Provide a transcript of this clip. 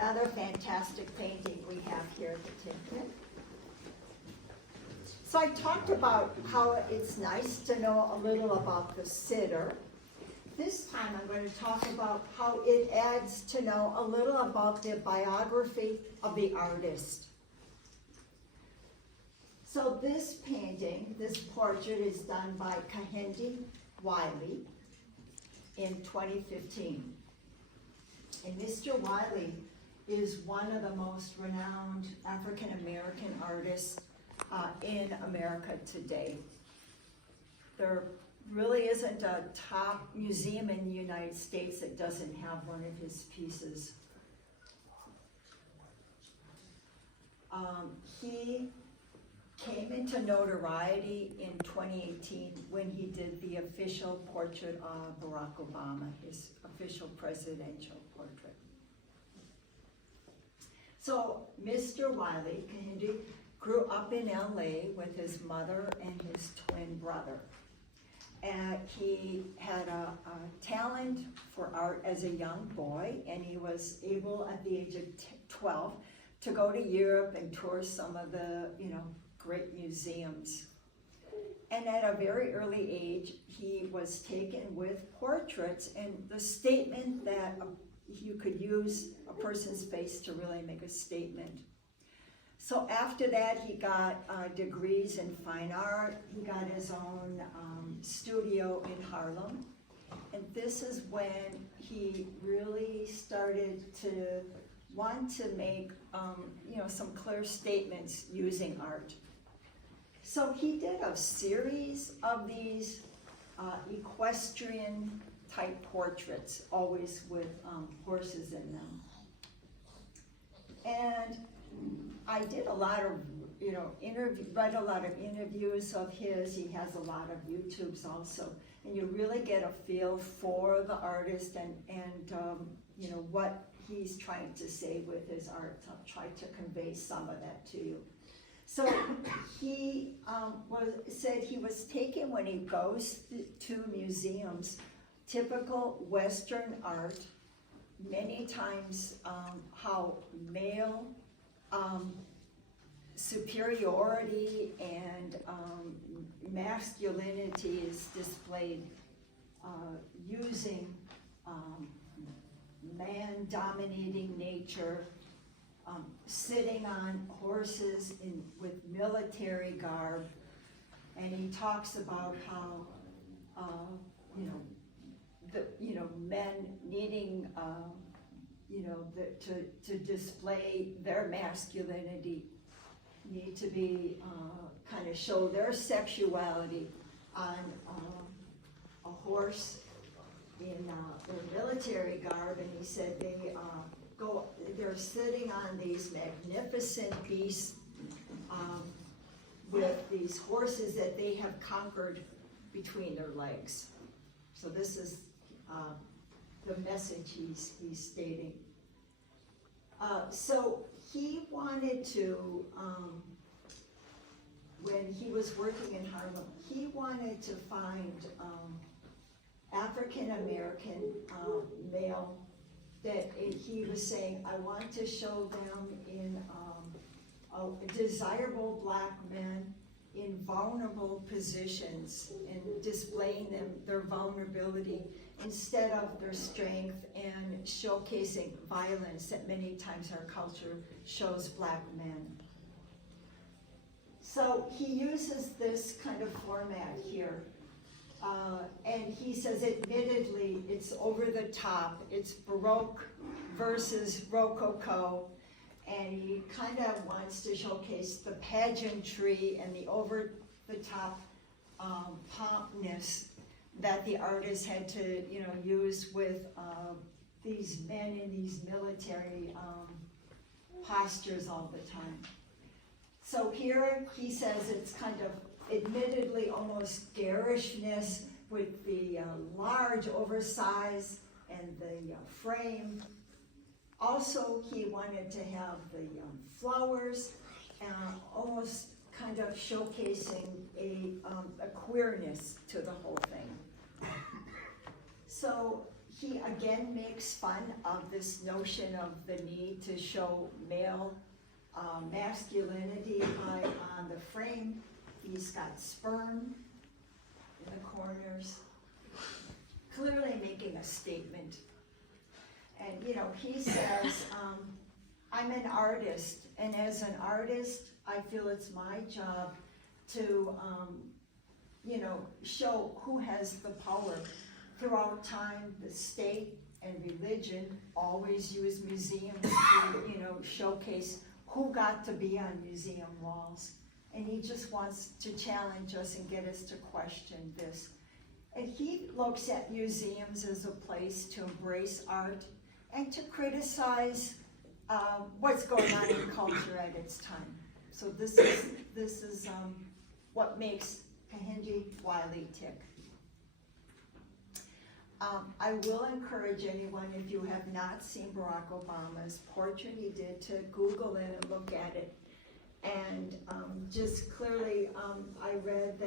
another fantastic painting we have here at the Tintin. So I talked about how it's nice to know a little about the sitter. This time I'm going to talk about how it adds to know a little about the biography of the artist. So this painting, this portrait is done by Kehinde Wiley in 2015. And Mr. Wiley is one of the most renowned African American artists in America today. There really isn't a top museum in the United States that doesn't have one of his pieces. He came into notoriety in 2018 when he did the official portrait of Barack Obama, his official presidential portrait. So Mr. Wiley, Kehinde, grew up in LA with his mother and his twin brother. And he had a talent for art as a young boy, and he was able at the age of 12 to go to Europe and tour some of the, great museums. And at a very early age, he was taken with portraits and the statement that you could use a person's face to really make a statement. So after that, he got degrees in fine art. He got his own studio in Harlem. And this is when he really started to want to make, some clear statements using art. So he did a series of these equestrian type portraits, always with horses in them. And I did a lot of, read a lot of interviews of his. He has a lot of YouTubes also. And you really get a feel for the artist and what he's trying to say with his art. I'll try to convey some of that to you. So he said he was taken when he goes to museums, typical Western art, many times how male superiority and masculinity is displayed using man dominating nature, sitting on horses with military garb, and he talks about how men needing to display their masculinity need to be kind of show their sexuality on a horse in their military garb, and he said they're sitting on these magnificent beasts with these horses that they have conquered between their legs. So this is the message he's stating. So he wanted to, when he was working in Harlem, he wanted to find African American male that he was saying, I want to show them in desirable black men in vulnerable positions and displaying their vulnerability instead of their strength and showcasing violence that many times our culture shows black men. So he uses this kind of format here. And he says, admittedly, it's over the top. It's Baroque versus Rococo. And he kind of wants to showcase the pageantry and the over-the-top pompness that the artist had to, use with these men in these military postures all the time. So here he says it's kind of admittedly almost garishness with the large oversize and the frame. Also, he wanted to have the flowers, almost kind of showcasing a queerness to the whole thing. So he again makes fun of this notion of the need to show male masculinity on the frame. He's got sperm in the corners, clearly making a statement. And you know, he says, I'm an artist, and as an artist, I feel it's my job to, you know, show who has the power. Throughout time, the state and religion always use museums to, you know, showcase who got to be on museum walls. And he just wants to challenge us and get us to question this. And he looks at museums as a place to embrace art and to criticize what's going on in culture at its time. So this is what makes Kehinde Wiley tick. I will encourage anyone, if you have not seen Barack Obama's portrait he did, to Google it and look at it. And just clearly, I read that